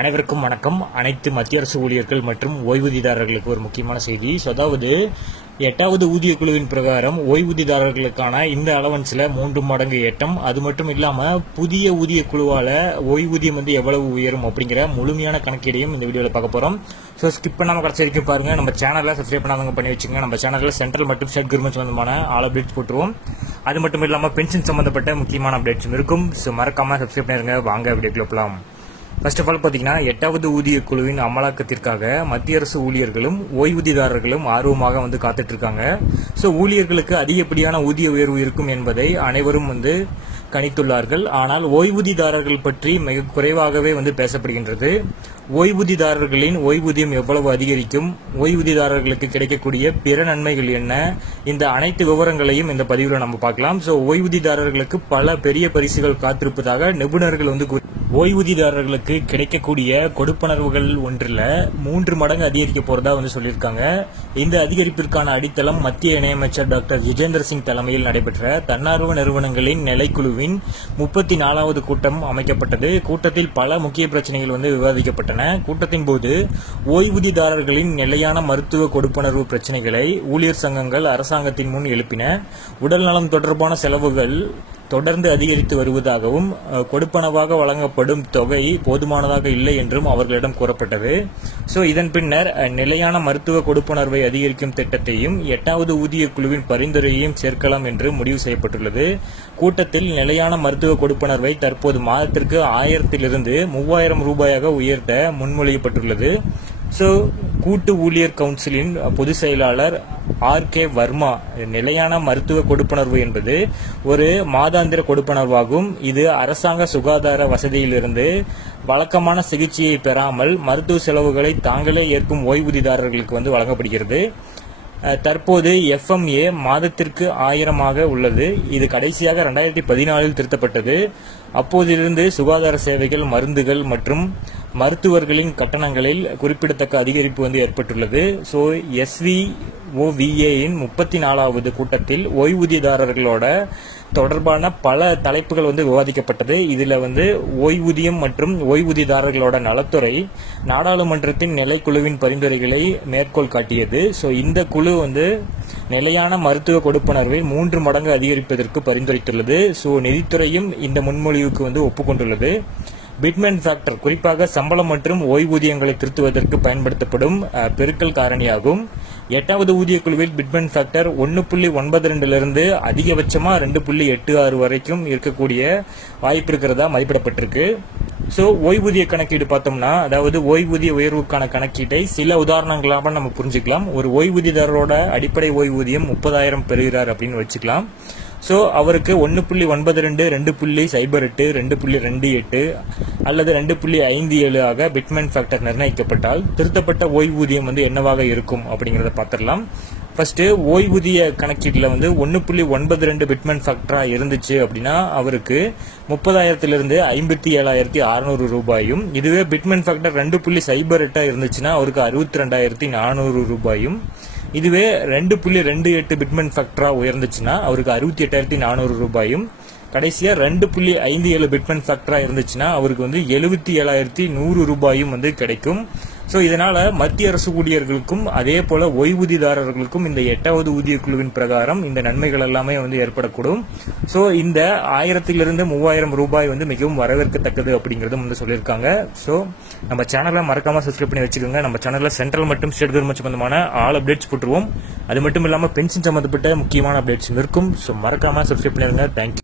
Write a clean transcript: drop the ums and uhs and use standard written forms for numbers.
அனைவருக்கும் வணக்கம். அனைத்து மத்திய அரசு ஊழியர்கள் மற்றும் ஓய்வூதியதாரர்களுக்கு ஒரு முக்கியமான செய்தி. அதாவது 8வது ஊதிய குழுவின் பிரகாரம் ஓய்வூதியதாரர்களுக்கான இந்த அலவன்ஸ்ல 3 மடங்கு ஏற்றம். அது மட்டும் இல்லாம புதிய ஊதிய குழுவால ஓய்வூதியம் எவ்வளவு உயரும் அப்படிங்கிற முழுமையான கணக்கீடையும் இந்த வீடியோல பார்க்க போறோம். ஸ்கிப் பண்ணாம கடைசி வரைக்கும் பாருங்க. நம்ம சேனல்ல சப்ஸ்கிரைப் பண்ணாதவங்க பண்ணி வச்சுங்க. நம்ம சேனல்ல சென்ட்ரல் மற்றும் ஸ்டேட் கவர்மெண்ட் சம்பந்தமான ஆல் அப்டேட்ஸ் போட்டுருவோம். அது மட்டும் இல்லாம பென்ஷன் சம்பந்தப்பட்ட முக்கியமான அப்டேட்ஸும் இருக்கும். மறக்காம சப்ஸ்கிரைப் பண்ணிருங்க. வாங்க வீடியோக்குள்ள போலாம். ஃபர்ஸ்ட் ஆஃப் ஆல் பார்த்தீங்கன்னா 8வது ஊதிய குழுவின் அமலாக்கத்திற்காக மத்திய அரசு ஊழியர்களும் ஓய்வூதியதாரர்களும் ஆர்வமாக காத்துட்டு இருக்காங்க. ஊழியர்களுக்கு அதிகப்படியான ஊதிய உயர்வு இருக்கும் என்பதை அனைவரும் கணித்துள்ளார்கள். ஆனால் ஓய்வூதியதாரர்கள் பற்றி மிக குறைவாகவே பேசப்படுகின்றது. ஓய்வூதியதாரர்களின் ஓய்வூதியம் எவ்வளவு அதிகரிக்கும், ஓய்வூதியதாரர்களுக்கு கிடைக்கக்கூடிய பிற நன்மைகள் என்ன, இந்த அனைத்து விவரங்களையும் இந்த பதிவில் நம்ம பார்க்கலாம். ஓய்வூதியதாரர்களுக்கு பல பெரிய பரிசுகள் காத்திருப்பதாக நிபுணர்கள் ஓய்வூதியதாரர்களுக்கு கிடைக்கக்கூடிய கொடுப்பனர்வுகள் ஒன்றில் 3 மடங்கு அதிகரிக்க போறதா சொல்லியிருக்காங்க. இந்த அதிகரிப்பிற்கான அடித்தளம் மத்திய இணையமைச்சர் டாக்டர் ஜிதேந்திர சிங் தலைமையில் நடைபெற்ற தன்னார்வ நிறுவனங்களின் நிலைக்குழுவின் 34வது கூட்டம் அமைக்கப்பட்டது. கூட்டத்தில் பல முக்கிய பிரச்சனைகள் விவாதிக்கப்பட்டன. கூட்டத்தின் போது ஓய்வூதியதாரர்களின் நிலையான மருத்துவ கொடுப்பனர்வு பிரச்சனைகளை ஊழியர் சங்கங்கள் அரசாங்கத்தின் முன் எழுப்பின. உடல்நலம் தொடர்பான செலவுகள் தொடர்ந்து அதிகரித்து வருவதாகவும் கொடுப்பனவாக வழங்கப்படும் தொகை போதுமானதாக இல்லை என்றும் அவர்களிடம் கூறப்பட்டது. இதன் பின்னர் நிலையான மருத்துவ கொடுப்பனர்வை அதிகரிக்கும் திட்டத்தையும் 8வது ஊதிய குழுவின் பரிந்துரையையும் சேர்க்கலாம் என்று முடிவு செய்யப்பட்டுள்ளது. கூட்டத்தில் நிலையான மருத்துவ கொடுப்பனர்வை தற்போது மாதத்திற்கு 1000 3000 ரூபாயாக உயர்த்த முன்மொழியப்பட்டுள்ளது. கூட்டு ஊழியர் கவுன்சிலின் பொதுச் செயலாளர் R.K. வர்மா, நிலையான மருத்துவ கொடுப்பனர்வு என்பது ஒரு மாதாந்திர கொடுப்பனர்வாகும். இது அரசாங்க சுகாதார வசதியிலிருந்து வழக்கமான சிகிச்சையை பெறாமல் மருத்துவ செலவுகளை தாங்களே ஏற்கும் ஓய்வூதியதாரர்களுக்கு வழங்கப்படுகிறது. தற்போது FMA மாதத்திற்கு 1000 உள்ளது. இது கடைசியாக 2014 திருத்தப்பட்டது. அப்போதிலிருந்து சுகாதார சேவைகள், மருந்துகள் மற்றும் மருத்துவர்களின் கட்டணங்களில் குறிப்பிடத்தக்க அதிகரிப்பு ஏற்பட்டுள்ளது. SVOVA-இன் 34வது கூட்டத்தில் ஓய்வூதியதாரர்களோட தொடர்பான பல தலைப்புகள் விவாதிக்கப்பட்டது. இதுல ஓய்வூதியம் மற்றும் ஓய்வூதியதாரர்களோட நலத்துறை நாடாளுமன்றத்தின் நிலைக்குழுவின் பரிந்துரைகளை மேற்கோள் காட்டியது. இந்த குழு நிலையான மருத்துவ கொடுப்பனர்வை 3 மடங்கு அதிகரிப்பதற்கு பரிந்துரைத்துள்ளது. நிதித்துறையும் இந்த முன்மொழிவுக்கு ஒப்புக்கொண்டுள்ளது. பிட்மேன் ஃபேக்டர் குறிப்பாக சம்பளம் மற்றும் ஓய்வூதியங்களை திருத்துவதற்கு பயன்படுத்தப்படும் பெருக்கல் காரணியாகும். 8வது ஊதிய குழுவில் பிட்மேன் ஃபேக்டர் 1.92 அதிகபட்சமா 2.86 வரைக்கும் இருக்கக்கூடிய வாய்ப்பு இருக்கிறதா மதிப்பிடப்பட்டிருக்கு. ஓய்வூதிய கணக்கீடு பார்த்தோம்னா, அதாவது ஓய்வூதிய உயர்வுக்கான கணக்கீட்டை சில உதாரணங்களாக நம்ம புரிஞ்சுக்கலாம். ஒரு ஓய்வூதியதாரரோட அடிப்படை ஓய்வூதியம் 30,000 பெறுகிறார் அப்படின்னு வச்சுக்கலாம். அவருக்கு 1.92, 2.08, 2.28 அல்லது 2.57 ஆக பிட்மேன் ஃபேக்டர் நிர்ணயிக்கப்பட்டால் திருத்தப்பட்ட ஓய்வூதியம் என்னவாக இருக்கும் அப்படிங்கறத பார்த்திடலாம். ஃபர்ஸ்ட் ஓய்வூதிய கணக்கீட்டுல 1.92 பிட்மேன் ஃபேக்டரா இருந்துச்சு அப்படின்னா அவருக்கு 30,000 57,600 ரூபாயும், இதுவே பிட்மேன் ஃபேக்டர் 2.08 இருந்துச்சுன்னா அவருக்கு 62,400 ரூபாயும், இதுவே 2.28 பிட்மேன் ஃபேக்டரா உயர்ந்துச்சுன்னா அவருக்கு 68,400 ரூபாயும், கடைசியா 2.57 பிட்மேன் ஃபேக்டரா இருந்துச்சுன்னா அவருக்கு 77,100 ரூபாயும் கிடைக்கும். இதனால மத்திய அரசு ஊழியர்களுக்கும் அதே போல ஓய்வூதியதாரர்களுக்கும் இந்த 8வது ஊதிய குழுவின் பிரகாரம் இந்த நன்மைகள் எல்லாமே ஏற்படக்கூடும். இந்த 1000 3000 ரூபாய் மிகவும் வரவேற்கத்தக்கது அப்படிங்கறதும் சொல்லியிருக்காங்க. நம்ம சேனலை மறக்காம சப்ஸ்கிரைப் பண்ணி வச்சுக்கோங்க. நம்ம சேனல்ல சென்ட்ரல் மற்றும் ஸ்டேட் கவர்மெண்ட் சம்பந்தமான ஆல் அப்டேட்ஸ் போட்டுருவோம். அது மட்டும் இல்லாம பென்ஷன் சம்பந்தப்பட்ட முக்கியமான அப்டேட்ஸ் இருக்கும். மறக்காம சப்ஸ்கிரைப் பண்ணிருங்க. தேங்க்யூ.